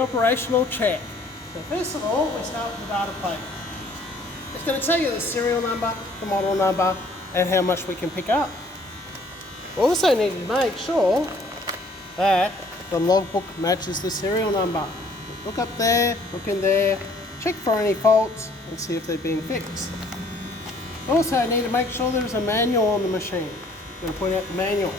operational check. So first of all, we start with the data plate. It's going to tell you the serial number, the model number, and how much we can pick up. We also need to make sure that the logbook matches the serial number. Look up there, look in there, check for any faults and see if they've been fixed. Also need to make sure there's a manual on the machine. I'm going to point out the manual.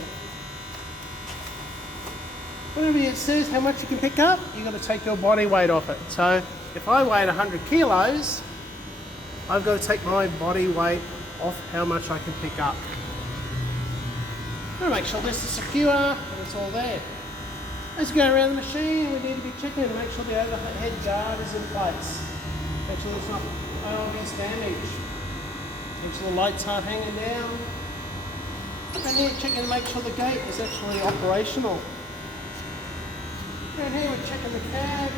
Whenever it says how much you can pick up, you've got to take your body weight off it. So if I weighed 100 kilos, I've got to take my body weight off how much I can pick up. I'm going to make sure this is secure and it's all there. As you go around the machine, we need to be checking to make sure the overhead guard is in place. Make sure there's not obvious damage. Make sure the lights aren't hanging down. And here checking to make sure the gate is actually operational. Down here we're checking the cab.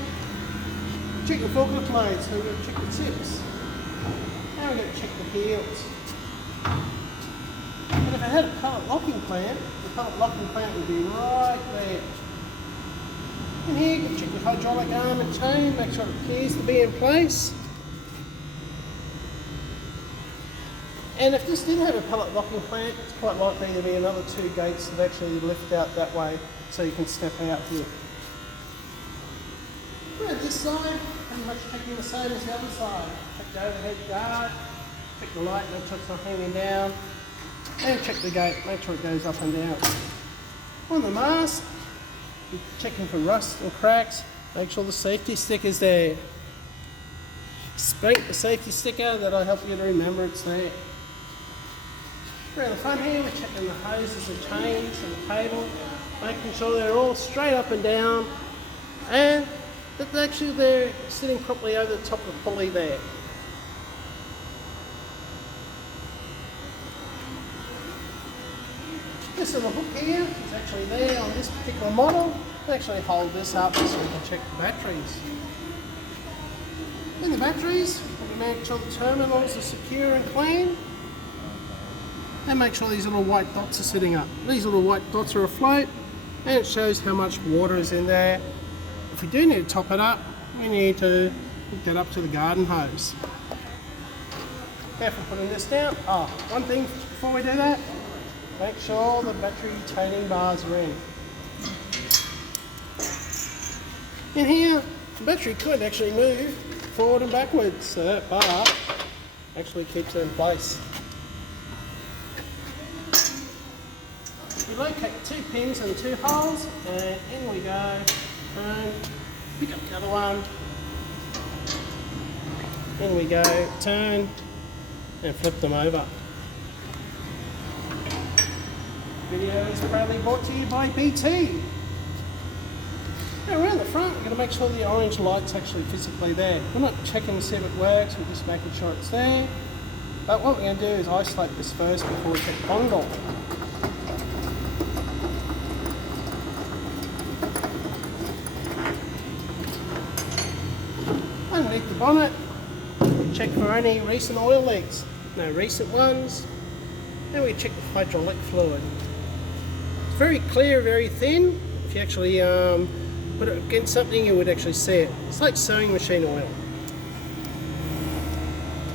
We're checking the forklift load, so we're going to check the tips. Now we're going to check the heels. And if I had a pallet locking plant, the pallet locking plant would be right there. In here, you can check your hydraulic arm and chain, make sure it appears to be in place. And if this didn't have a pallet locking plant, it's quite likely to be another 2 gates that actually lift out that way so you can step out here. Around this side, pretty much checking the same as the other side. Check the overhead guard, check the light, make sure it's not hanging down, and check the gate, make sure it goes up and down. On the mast, you're checking for rust or cracks, make sure the safety sticker's there. Spank the safety sticker, that'll help you to remember it's there. Around the front here, we're checking the hoses, the chains and the cable, making sure they're all straight up and down and that actually they're sitting properly over the top of the pulley there. This little hook here is actually there on this particular model. We actually hold this up so we can check the batteries. In the batteries, we make sure the terminals are secure and clean. And make sure these little white dots are sitting up. These little white dots are afloat and it shows how much water is in there. If we do need to top it up, we need to hook that up to the garden hose. Careful putting this down. Oh, one thing before we do that, make sure the battery retaining bars are in. In here, the battery could actually move forward and backwards, so that bar actually keeps it in place. You locate 2 pins and 2 holes, and in we go. Turn, pick up the other one. In we go, turn, and flip them over. Video is proudly brought to you by BT. Now around the front, we're going to make sure the orange light's actually physically there. We're not checking to see if it works, we're just making sure it's there. But what we're going to do is isolate this first before we check bongle. Underneath the bonnet, check for any recent oil leaks. No recent ones. Then we check the hydraulic fluid. It's very clear, very thin. If you actually put it against something, you would actually see it. It's like sewing machine oil.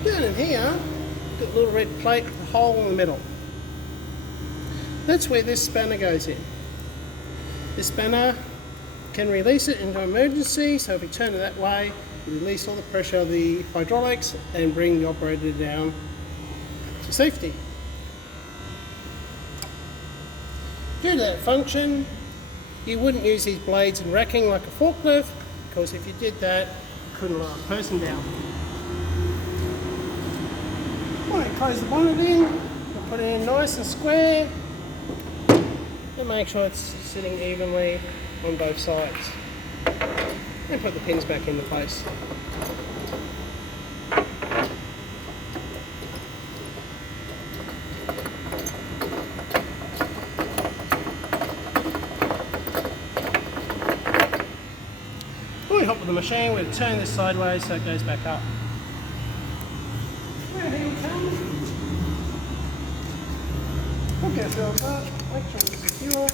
Down in here, got a little red plate with a hole in the middle. That's where this spanner goes in. This spanner can release it into emergency, so if we turn it that way, you release all the pressure of the hydraulics and bring the operator down to safety. Due to that function, you wouldn't use these blades in racking like a forklift, because if you did that, you couldn't lower a person down. When you close the bonnet in, we'll put it in nice and square, and make sure it's sitting evenly on both sides. And put the pins back into place. When we hop with the machine, we'll turn this sideways so it goes back up. And here we come. Hook ourselves up, make sure it's secure,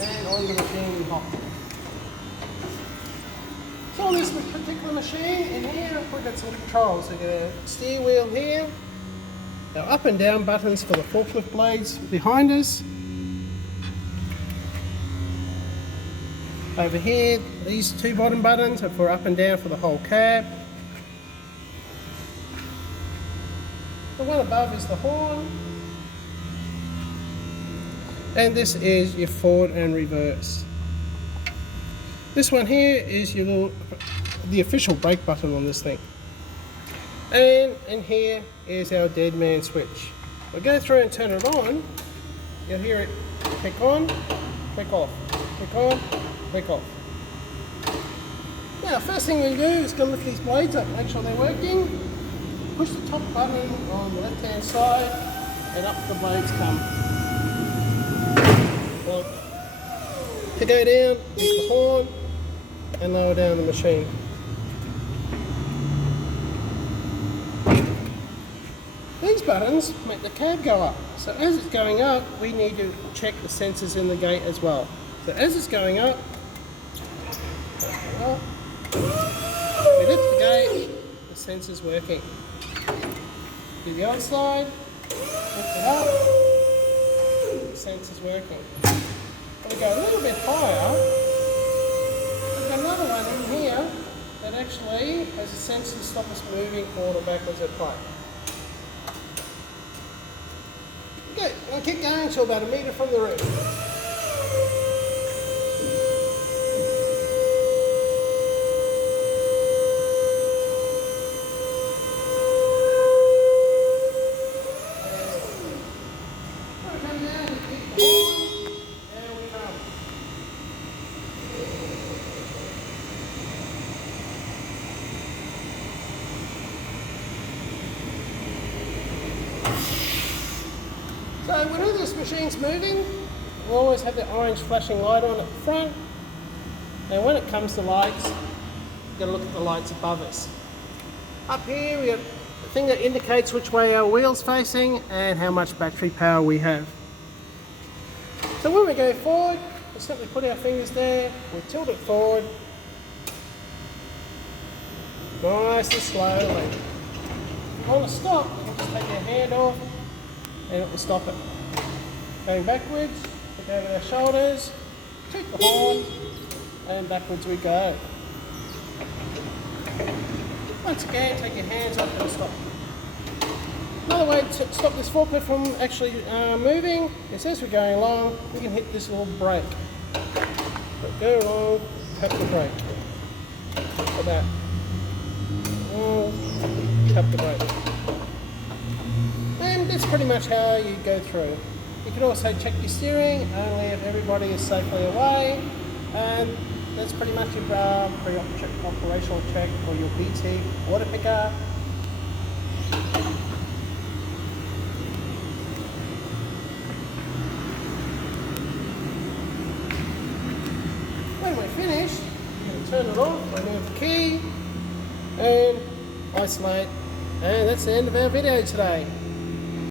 and on the machine we hop. to the machine, and here we've got some controls. We've got a steer wheel here, our up and down buttons for the forklift blades behind us. Over here, these two bottom buttons are for up and down for the whole cab. The one above is the horn. And this is your forward and reverse. This one here is the official brake button on this thing. And in here is our dead man switch. We'll go through and turn it on. You'll hear it click on, click off, click on, click off. Now, first thing we do is go lift these blades up, make sure they're working. Push the top button on the left hand side and up the blades come. To go down, use the horn and lower down the machine. These buttons make the cab go up. So as it's going up, we need to check the sensors in the gate as well. So as it's going up, we lift the gate, the sensor's working. Do the other side, lift it up, the sensor's working. We go a little bit higher, we've got another one in here that actually has a sensor to stop us moving forward or backwards at play. Okay, I'll keep going until about 1 metre from the roof. So whenever this machine's moving, we'll always have the orange flashing light on at the front. And when it comes to lights, you've got to look at the lights above us. Up here, we have the thing that indicates which way our wheel's facing and how much battery power we have. So when we go forward, we simply put our fingers there, we tilt it forward, nice and slowly. If you want to stop, you can just take your hand off and it will stop it. Going backwards, look over our shoulders, toot the horn, and backwards we go. Once again, take your hands up and stop. Another way to stop this forklift from actually moving is as we're going along, we can hit this little brake. So go along, tap the brake. Like that. Tap the brake. And that's pretty much how you go through. You can also check your steering, only if everybody is safely away. And that's pretty much your pre-operational check for your BT water picker. When we're finished, you can turn it off, remove the key, and isolate. And that's the end of our video today.